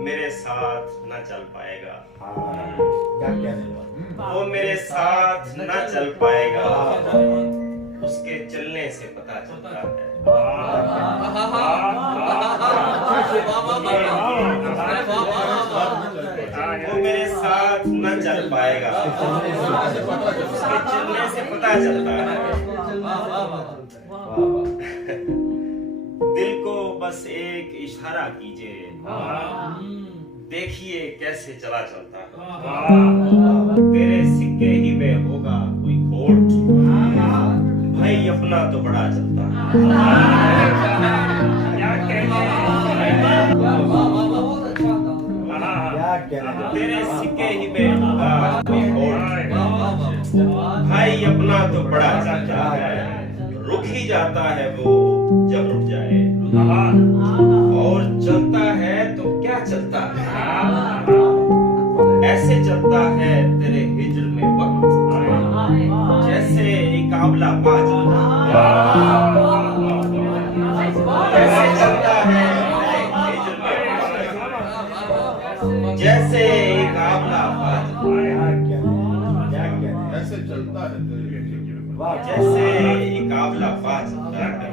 मेरे साथ न चल पाएगा। क्या कहने वाला? वो मेरे साथ न चल पाएगा, उसके चलने से पता चलता है। वो मेरे साथ न चल पाएगा, उसके चलने से पता चलता है। दिल को बस एक इशारा कीजिए, देखिए कैसे चला चलता है। तेरे सिक्के ही में होगा कोई खोट, भाई अपना तो बड़ा चलता है। तेरे सिक्के ही में होगा कोई खोट, भाई अपना तो बड़ा चलता है। रुक ही जाता है वो जब रुक जाए, और चलता है तो क्या चलता है। ऐसे चलता है तेरे हिजर में वक्त, जैसे एक आंवला पा चलता है। ऐसे चलता है तेरे हिजर में वक्त, जैसे एक आंवला पा चलता है। ऐसे चलता है तेरे जैसे एक आंवला पा चलता है।